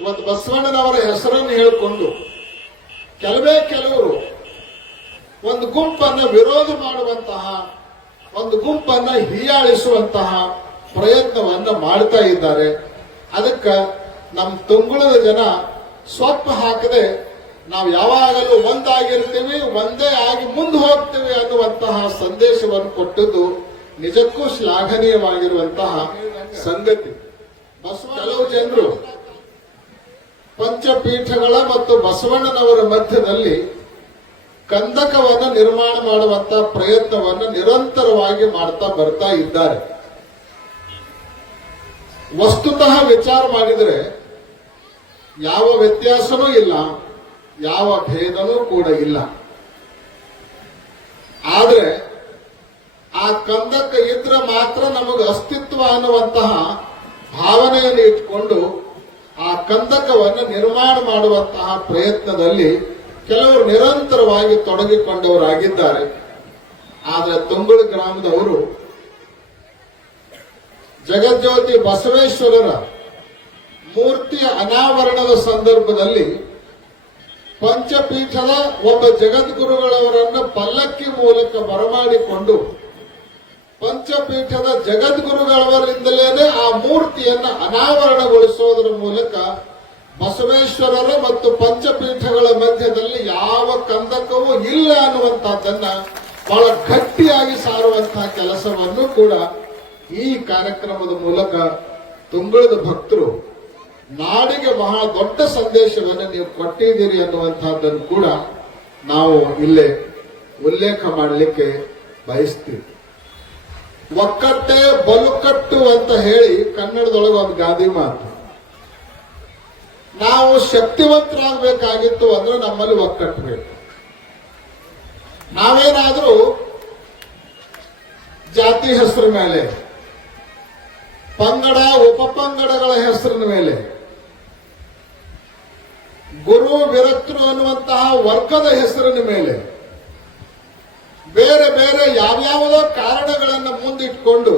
ಇವತ್ತು ಬಸವಣ್ಣನವರ ಹೆಸರನ್ನು ಹೇಳಿಕೊಂಡು ಕೆಲವೇ ಕೆಲವರು ಒಂದು ಗುಂಪನ್ನು ವಿರೋಧ ಮಾಡುವಂತಹ, ಒಂದು ಗುಂಪನ್ನು ಹೀಯಾಳಿಸುವಂತಹ ಪ್ರಯತ್ನವನ್ನು ಮಾಡ್ತಾ ಇದ್ದಾರೆ. ಅದಕ್ಕೆ ನಮ್ಮ ತುಂಗುಳದ ಜನ ಸ್ವಪ್ಪ ಹಾಕದೆ ನಾವು ಯಾವಾಗಲೂ ಒಂದಾಗಿರ್ತೀವಿ, ಒಂದೇ ಆಗಿ ಮುಂದೆ ಹೋಗ್ತೀವಿ ಅನ್ನುವಂತಹ ಸಂದೇಶವನ್ನು ಕೊಟ್ಟದ್ದು ನಿಜಕ್ಕೂ ಶ್ಲಾಘನೀಯವಾಗಿರುವಂತಹ ಸಂಗತಿ. ಬಸವ ಕೆಲವು ಜನರು ಪಂಚಪೀಠಗಳ ಮತ್ತು ಬಸವಣ್ಣನವರ ಮಧ್ಯದಲ್ಲಿ ಕಂದಕವನ್ನು ನಿರ್ಮಾಣ ಮಾಡುವಂತ ಪ್ರಯತ್ನವನ್ನು ನಿರಂತರವಾಗಿ ಮಾಡ್ತಾ ಬರ್ತಾ ಇದ್ದಾರೆ. ವಸ್ತುತಃ ವಿಚಾರ ಮಾಡಿದರೆ ಯಾವ ವ್ಯತ್ಯಾಸನೂ ಇಲ್ಲ, ಯಾವ ಭೇದನೂ ಕೂಡ ಇಲ್ಲ. ಆದರೆ ಆ ಕಂದಕ ಇದ್ರೆ ಮಾತ್ರ ನಮಗೆ ಅಸ್ತಿತ್ವ ಅನ್ನುವಂತಹ ಭಾವನೆಯನ್ನು ಇಟ್ಕೊಂಡು ಆ ಕಂದಕವನ್ನು ನಿರ್ಮಾಣ ಮಾಡುವಂತಹ ಪ್ರಯತ್ನದಲ್ಲಿ ಕೆಲವರು ನಿರಂತರವಾಗಿ ತೊಡಗಿಕೊಂಡವರಾಗಿದ್ದಾರೆ. ಆದರೆ ತುಂಗುಳು ಗ್ರಾಮದವರು ಜಗಜ್ಯೋತಿ ಬಸವೇಶ್ವರರ ಮೂರ್ತಿಯ ಅನಾವರಣದ ಸಂದರ್ಭದಲ್ಲಿ ಪಂಚಪೀಠದ ಒಬ್ಬ ಜಗದ್ಗುರುಗಳವರನ್ನು ಪಲ್ಲಕ್ಕಿ ಮೂಲಕ ಬರಮಾಡಿಕೊಂಡು ಪಂಚಪೀಠದ ಜಗದ್ಗುರುಗಳವರಿಂದಲೇ ಆ ಮೂರ್ತಿಯನ್ನು ಅನಾವರಣಗೊಳಿಸೋದ್ರ ಮೂಲಕ ಬಸವೇಶ್ವರರ ಮತ್ತು ಪಂಚಪೀಠಗಳ ಮಧ್ಯದಲ್ಲಿ ಯಾವ ಕಂದಕವೂ ಇಲ್ಲ ಅನ್ನುವಂತಹದ್ದನ್ನ ಬಹಳ ಗಟ್ಟಿಯಾಗಿ ಸಾರುವಂತಹ ಕೆಲಸವನ್ನು ಕೂಡ ಈ ಕಾರ್ಯಕ್ರಮದ ಮೂಲಕ ತುಂಗುಳದ ಭಕ್ತರು ನಾಡಿಗೆ ಬಹಳ ದೊಡ್ಡ ಸಂದೇಶವನ್ನು ನೀವು ಕೊಟ್ಟಿದ್ದೀರಿ ಅನ್ನುವಂತಹದ್ದನ್ನು ಕೂಡ ನಾವು ಇಲ್ಲೇ ಉಲ್ಲೇಖ ಮಾಡಲಿಕ್ಕೆ ಬಯಸ್ತೀವಿ. ಒಕ್ಕಟ್ಟೆ ಬಲುಕಟ್ಟು ಅಂತ ಹೇಳಿ ಕನ್ನಡದೊಳಗೆ ಒಂದು ಗಾದಿ ಮಾತು. ನಾವು ಶಕ್ತಿವಂತರಾಗಬೇಕಾಗಿತ್ತು ಅಂದ್ರೆ ನಮ್ಮಲ್ಲಿ ಒಕ್ಕಟ್ಟು ಬೇಕು. ನಾವೇನಾದ್ರೂ ಜಾತಿ ಹೆಸರ ಮೇಲೆ, ಪಂಗಡ, ಉಪಪಂಗಡಗಳ ಹೆಸರಿನ ಮೇಲೆ, ಗುರು ವಿರಕ್ತರು ಅನ್ನುವಂತಹ ವರ್ಗದ ಹೆಸರಿನ ಮೇಲೆ ಬೇರೆ ಬೇರೆ ಯಾವ್ಯಾವುದೋ ಕಾರಣಗಳನ್ನು ಮುಂದಿಟ್ಕೊಂಡು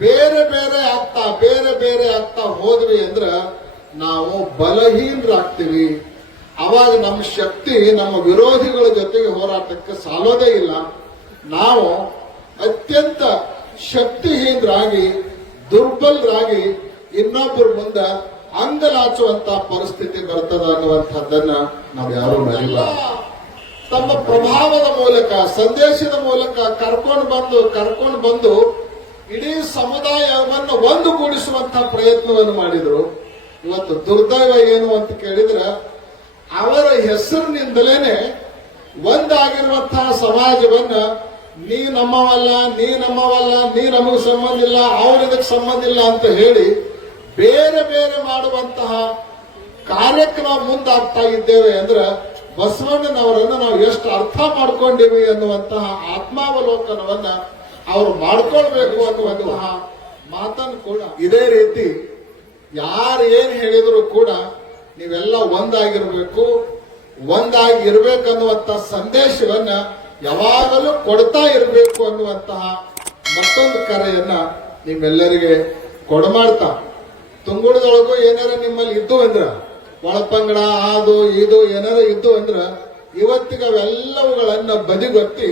ಬೇರೆ ಬೇರೆ ಆಗ್ತಾ, ಬೇರೆ ಬೇರೆ ಆಗ್ತಾ ಹೋದ್ವಿ ಅಂದ್ರ ನಾವು ಬಲಹೀನರಾಗ್ತೀವಿ. ಅವಾಗ ನಮ್ಮ ಶಕ್ತಿ ನಮ್ಮ ವಿರೋಧಿಗಳ ಜೊತೆಗೆ ಹೋರಾಟಕ್ಕೆ ಸಾಲೋದೇ ಇಲ್ಲ. ನಾವು ಅತ್ಯಂತ ಶಕ್ತಿಹೀನರಾಗಿ, ದುರ್ಬಲರಾಗಿ ಇನ್ನೊಬ್ಬರ ಮುಂದೆ ಅಂಗಲಾಚುವಂತ ಪರಿಸ್ಥಿತಿ ಬರ್ತದ ಅನ್ನುವಂಥದ್ದನ್ನ ನಾವು ಯಾರು ಮರಿಬಾರ್ದು ತಮ್ಮ ಪ್ರಭಾವದ ಮೂಲಕ, ಸಂದೇಶದ ಮೂಲಕ ಕರ್ಕೊಂಡು ಬಂದು ಕರ್ಕೊಂಡು ಬಂದು ಇಡೀ ಸಮುದಾಯವನ್ನು ಒಂದುಗೂಡಿಸುವಂತಹ ಪ್ರಯತ್ನವನ್ನು ಮಾಡಿದರು. ಇವತ್ತು ದುರ್ದೈವ ಏನು ಅಂತ ಕೇಳಿದ್ರೆ, ಅವರ ಹೆಸರಿನಿಂದಲೇನೆ ಒಂದಾಗಿರುವಂತಹ ಸಮಾಜವನ್ನ ನೀ ನಮ್ಮವಲ್ಲ ನೀ ನಮ್ಮವಲ್ಲ, ನೀ ನಮಗೆ ಸಂಬಂಧ ಇಲ್ಲ, ಅವ್ರ ಇದಕ್ಕೆ ಸಂಬಂಧ ಇಲ್ಲ ಅಂತ ಹೇಳಿ ಬೇರೆ ಬೇರೆ ಮಾಡುವಂತಹ ಕಾರ್ಯಕ್ರಮ ಮುಂದಾಗ್ತಾ ಇದ್ದೇವೆ ಅಂದ್ರೆ ಬಸವಣ್ಣನವರನ್ನ ನಾವು ಎಷ್ಟು ಅರ್ಥ ಮಾಡ್ಕೊಂಡಿವಿ ಅನ್ನುವಂತಹ ಆತ್ಮಾವಲೋಕನವನ್ನ ಅವರು ಮಾಡ್ಕೊಳ್ಬೇಕು ಅನ್ನುವಂತಹ ಮಾತನ್ನು ಕೂಡ ಇದೇ ರೀತಿ ಯಾರು ಏನ್ ಹೇಳಿದ್ರು ಕೂಡ ನೀವೆಲ್ಲ ಒಂದಾಗಿರ್ಬೇಕು ಒಂದಾಗಿ ಇರ್ಬೇಕನ್ನುವಂತ ಸಂದೇಶವನ್ನ ಯಾವಾಗಲೂ ಕೊಡ್ತಾ ಇರಬೇಕು ಅನ್ನುವಂತಹ ಮತ್ತೊಂದು ಕರೆಯನ್ನ ನಿಮ್ಮೆಲ್ಲರಿಗೆ ಕೊಡಮಾಡ್ತಾ. ತುಂಗುಳದೊಳಗೂ ಏನಾರ ನಿಮ್ಮಲ್ಲಿ ಇದ್ದು ಅಂದ್ರ ಒಳಪಂಗಡ ಅದು ಇದು ಏನಾರ ಇದ್ದು ಅಂದ್ರ ಇವತ್ತಿಗೆ ಅವೆಲ್ಲವುಗಳನ್ನ ಬದಿಗೊತ್ತಿ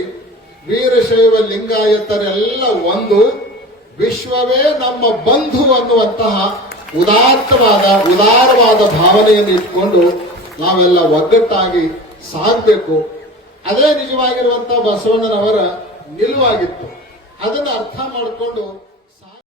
ವೀರಶೈವ ಲಿಂಗಾಯತರೆಲ್ಲ ಒಂದು ವಿಶ್ವವೇ ನಮ್ಮ ಬಂಧು ಅನ್ನುವಂತಹ ಉದಾತ್ತವಾದ, ಉದಾರವಾದ ಭಾವನೆಯನ್ನು ಇಟ್ಕೊಂಡು ನಾವೆಲ್ಲ ಒಗ್ಗಟ್ಟಾಗಿ ಸಾಗಬೇಕು. ಅದೇ ನಿಜವಾಗಿರುವಂತಹ ಬಸವಣ್ಣನವರ ನಿಲುವಾಗಿತ್ತು. ಅದನ್ನು ಅರ್ಥ ಮಾಡಿಕೊಂಡು